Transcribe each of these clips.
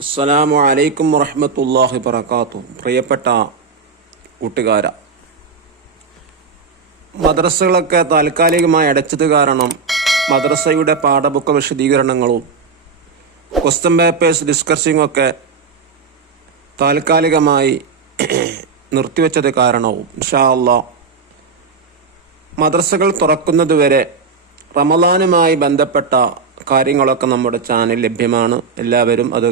അസ്സലാമു അലൈക്കും വറഹ്മത്തുള്ളാഹി വബറകാതുഹു. പ്രിയപ്പെട്ട കൂട്ടുകാര, മദ്രസകളൊക്കെ താൽക്കാലികമായി അടച്ചത് കാരണം മദ്രസയുടെ പാഠപുസ്തക വിശദീകരണങ്ങളും ക്വസ്റ്റ്യൻ പേപ്പേഴ്സ് ഡിസ്കസിങ്ങും ഒക്കെ താൽക്കാലികമായി നിർത്തിവെച്ചത് കാരണവും ഇൻഷാ അല്ലാഹ് മദ്രസകൾ തുറക്കുന്നതുവരെ റമളാനുമായി ബന്ധപ്പെട്ട കാര്യങ്ങളൊക്കെ നമ്മുടെ ചാനൽ ലഭ്യമാണ്. എല്ലാവരും അത്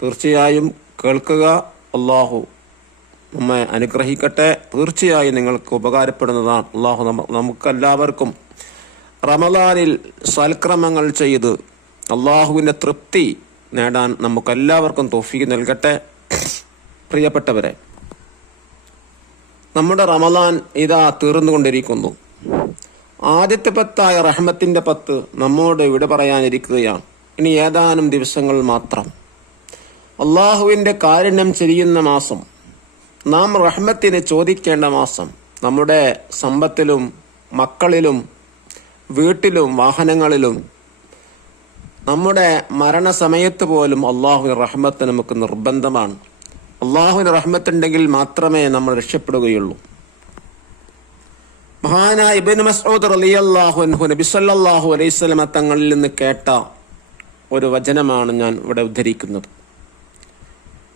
തീർച്ചയായും കേൾക്കുക. അള്ളാഹു നമ്മെ അനുഗ്രഹിക്കട്ടെ. തീർച്ചയായും നിങ്ങൾക്ക് ഉപകാരപ്പെടുന്നതാണ്. അള്ളാഹു നമുക്കെല്ലാവർക്കും റമളാനിൽ സൽക്രമങ്ങൾ ചെയ്ത് അള്ളാഹുവിൻ്റെ തൃപ്തി നേടാൻ നമുക്കെല്ലാവർക്കും തൗഫീഖ് നൽകട്ടെ. പ്രിയപ്പെട്ടവരെ, നമ്മുടെ റമളാൻ ഇതാ തീർന്നുകൊണ്ടിരിക്കുന്നു. ആദ്യത്തെ 10 റഹ്മത്തിന്റെ 10 നമ്മോട് വിട പറയാനിരിക്കുകയാണ്. ഇനി ഏതാനും ദിവസങ്ങൾ മാത്രം. അള്ളാഹുവിൻ്റെ കാരുണ്യം ചൊരിയുന്ന മാസം, നാം റഹ്മത്തിന് ചോദിക്കേണ്ട മാസം. നമ്മുടെ സമ്പത്തിലും മക്കളിലും വീട്ടിലും വാഹനങ്ങളിലും നമ്മുടെ മരണസമയത്ത് പോലും അള്ളാഹുവിൻ്റെ റഹ്മത്ത് നമുക്ക് നിർബന്ധമാണ്. അള്ളാഹുവിൻ്റെ റഹ്മത്തുണ്ടെങ്കിൽ മാത്രമേ നമ്മൾ രക്ഷപ്പെടുകയുള്ളൂ. മഹാനായ ഇബ്നു മസ്ഊദ് റളിയല്ലാഹു അൻഹു നബി സല്ലല്ലാഹു അലൈഹി വസല്ലം തങ്ങളിൽ നിന്ന് കേട്ട ഒരു വചനമാണ് ഞാൻ ഇവിടെ ഉദ്ധരിക്കുന്നത്.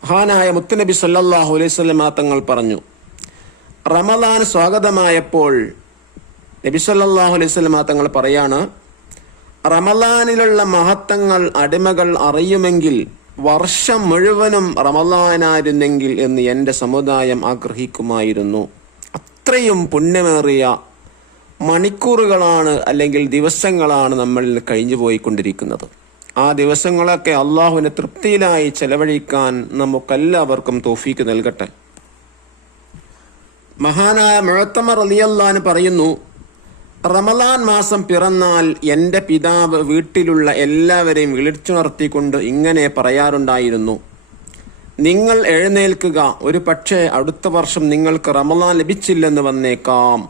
മഹാനായ മുത്തുനബി സല്ലല്ലാഹു അലൈഹി വസല്ലം തങ്ങൾ പറഞ്ഞു, റമളാൻ സ്വാഗതമായപ്പോൾ നബി സല്ലല്ലാഹു അലൈഹി വസല്ലം തങ്ങൾ പറയാണ്, റമളാനിലുള്ള മഹത്വങ്ങൾ അടിമകൾ അറിയുമെങ്കിൽ വർഷം മുഴുവനും റമളാനായിരുന്നെങ്കിൽ എന്ന് എൻ്റെ സമുദായം ആഗ്രഹിക്കുമായിരുന്നു. അത്രയും പുണ്യമേറിയ മണിക്കൂറുകളാണ് അല്ലെങ്കിൽ ദിവസങ്ങളാണ് നമ്മളിൽ കഴിഞ്ഞു പോയിക്കൊണ്ടിരിക്കുന്നത്. ആ ദിവസങ്ങളൊക്കെ അള്ളാഹുവിൻ്റെ തൃപ്തിയിലായി ചെലവഴിക്കാൻ നമുക്കെല്ലാവർക്കും തൗഫീക്ക് നൽകട്ടെ. മഹാനായ മുഅത്തമർ റളിയല്ലാഹു അൻഹു പറയുന്നു, റമളാൻ മാസം പിറന്നാൽ എൻ്റെ പിതാവ് വീട്ടിലുള്ള എല്ലാവരെയും വിളിച്ചുണർത്തിക്കൊണ്ട് ഇങ്ങനെ പറയാറുണ്ടായിരുന്നു, നിങ്ങൾ എഴുന്നേൽക്കുക, ഒരു പക്ഷേ അടുത്ത വർഷം നിങ്ങൾക്ക് റമളാൻ ലഭിച്ചില്ലെന്ന് വന്നേക്കാം.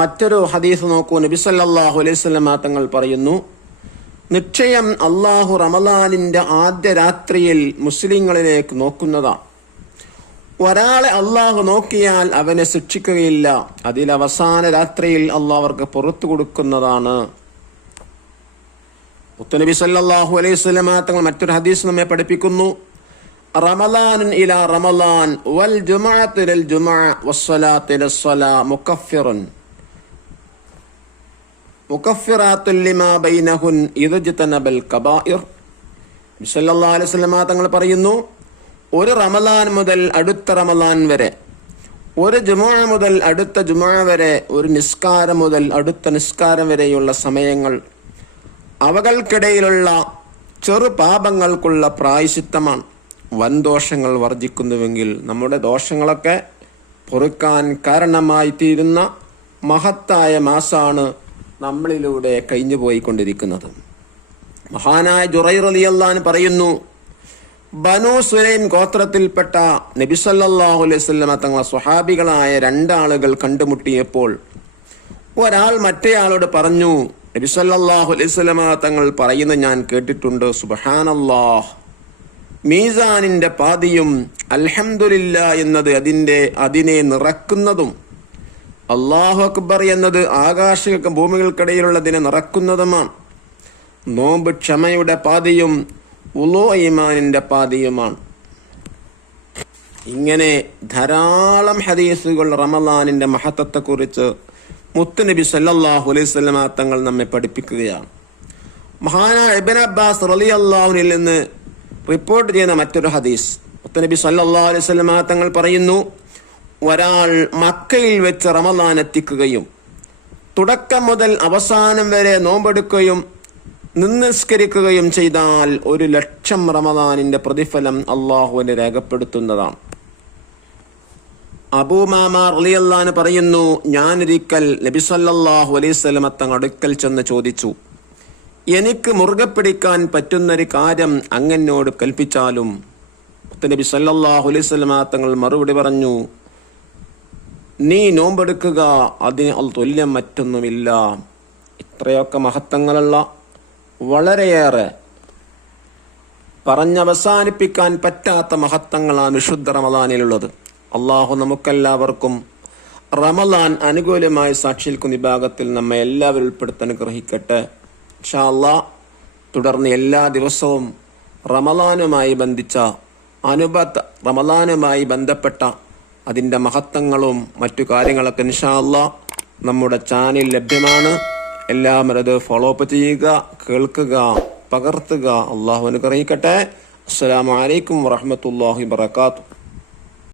മറ്റൊരു ഹദീസ് നോക്കൂ. നബി സല്ലല്ലാഹു അലൈഹി വസല്ലം തങ്ങൾ പറയുന്നു, നിശ്ചയം അള്ളാഹു റമളാനിന്റെ ആദ്യ രാത്രിയിൽ മുസ്ലിങ്ങളിലേക്ക് നോക്കുന്നതാണ്. ഒരാളെ അള്ളാഹു നോക്കിയാൽ അവനെ ശിക്ഷിക്കുകയില്ല. അതിൽ അവസാന രാത്രിയിൽ അള്ളാഹു അവർക്ക് പുറത്തു കൊടുക്കുന്നതാണ്. മുത്തുനബി സല്ലല്ലാഹു അലൈഹി വസല്ലം തങ്ങൾ മറ്റൊരു ഹദീസ് നമ്മെ പഠിപ്പിക്കുന്നു, റമളാനുൻ ഇലാ റമളാൻ വൽ ജുമുഅത്തു ഇലൽ ജുമുഅ വസ്സലാത്തു ഇലസ്സലാ മുകഫിറാത്തുൽ ലിമാ ബൈനഹുൻ ഇദ്ജതനബൽ കബായിർ. നബി സല്ലല്ലാഹു അലൈഹി വസല്ലം തങ്ങൾ പറയുന്നു, ഒരു റമളാൻ മുതൽ അടുത്ത റമളാൻ വരെ, ഒരു ജുമുഅ മുതൽ അടുത്ത ജുമുഅ വരെ, ഒരു നിസ്കാരം മുതൽ അടുത്ത നിസ്കാരം വരെയുള്ള സമയങ്ങൾ അവകൾക്കിടയിലുള്ള ചെറു പാപങ്ങൾക്കുള്ള പ്രായശ്ചിത്തമാണ്. വൻദോഷങ്ങൾ വർജിക്കുന്നുവെങ്കിൽ നമ്മുടെ ദോഷങ്ങളൊക്കെ പൊറുക്കാൻ കാരണമായി തീരുന്ന മഹത്തായ മാസാണ് നമ്മളിലൂടെ കഴിഞ്ഞു പോയിക്കൊണ്ടിരിക്കുന്നത്. മഹാനായ ജുറൈർ റളിയല്ലാഹു അൻഹു പറയുന്നു, ബനൂ സുലൈം ഗോത്രത്തിൽപ്പെട്ട നബി സല്ലല്ലാഹു അലൈഹി വസല്ലം തങ്ങളെ സ്വഹാബികളായ 2 ആളുകൾ കണ്ടുമുട്ടിയപ്പോൾ ഒരാൾ മറ്റേയാളോട് പറഞ്ഞു, നബി സല്ലല്ലാഹു അലൈഹി വസല്ലം തങ്ങൾ പറയുന്നത് ഞാൻ കേട്ടിട്ടുണ്ട്, സുബ്ഹാനല്ലാഹ്, മീസാനിന്റെ പാതിയും അൽഹംദുലില്ലാഹ് എന്നത് അതിനെ നിറക്കുന്നതും, അല്ലാഹു അക്ബർ എന്നത് ആകാശ ഭൂമികൾക്കിടയിലുള്ളതിനെ നിറക്കുന്നതുമാണ്. നോമ്പ് ക്ഷമയുടെ പാതിയും വുളൂ ഈമാനിന്റെ പാതിയുമാണ്. ഇങ്ങനെ ധാരാളം ഹദീസുകൾ റമളാനിന്റെ മഹത്വത്തെക്കുറിച്ച് മുത്തുനബി സല്ലല്ലാഹു അലൈഹി വസല്ലം തങ്ങൾ നമ്മെ പഠിപ്പിക്കുകയാണ്. മഹാനായ ഇബ്നു അബ്ബാസ് റളിയല്ലാഹു അൻഹുവിൽ നിന്ന് റിപ്പോർട്ട് ചെയ്യുന്ന മറ്റൊരു ഹദീസ്, മുത്തുനബി സല്ലല്ലാഹു അലൈഹി വസല്ലം തങ്ങൾ പറയുന്നു, ഒരാൾ മക്കയിൽ വെച്ച് റമളാൻ എത്തിക്കുകയും തുടക്കം മുതൽ അവസാനം വരെ നോമ്പെടുക്കുകയും നിസ്കരിക്കുകയും ചെയ്താൽ 1,00,000 റമളാനിന്റെ പ്രതിഫലം അള്ളാഹുവിനെ രേഖപ്പെടുത്തുന്നതാണ്. അബൂ ഉമാമ റളിയല്ലാഹു അൻഹു പറയുന്നു, ഞാനൊരിക്കൽ നബി സല്ലല്ലാഹു അലൈഹി വസല്ലം തങ്ങളുടെ അടുക്കൽ ചെന്ന് ചോദിച്ചു, എനിക്ക് മുറുകെ പിടിക്കാൻ പറ്റുന്നൊരു കാര്യം അങ്ങനോട് കൽപ്പിച്ചാലും? നബി സല്ലല്ലാഹു അലൈഹി വസല്ലം തങ്ങൾ മറുപടി പറഞ്ഞു, നീ നോമ്പെടുക്കുക, അതിന് തുല്യം മറ്റൊന്നുമില്ല. ഇത്രയൊക്കെ മഹത്വങ്ങളുള്ള വളരെയേറെ പറഞ്ഞവസാനിപ്പിക്കാൻ പറ്റാത്ത മഹത്വങ്ങളാണ് വിശുദ്ധ റമദാനിലുള്ളത്. അള്ളാഹു നമുക്കെല്ലാവർക്കും റമദാൻ അനുകൂലമായി സാക്ഷി നിൽക്കുന്ന വിഭാഗത്തിൽ നമ്മെ എല്ലാവരും ഉൾപ്പെടുത്താൻ ഗ്രഹിക്കട്ടെ. ഇൻഷാ അല്ലാഹ് തുടർന്ന് എല്ലാ ദിവസവും റമദാനുമായി ബന്ധപ്പെട്ട അതിൻ്റെ മഹത്വങ്ങളും മറ്റു കാര്യങ്ങളൊക്കെ ഇൻഷാ അല്ലാഹ് നമ്മുടെ ചാനൽ ലഭ്യമാണ്. എല്ലാവരും അത് ഫോളോ അപ്പ് ചെയ്യുക, കേൾക്കുക, പകർത്തുക. അള്ളാഹു അനുഗ്രഹിക്കട്ടെ. അസ്സലാമു അലൈക്കും വറഹ്മത്തുള്ളാഹി വബറകാതുഹു.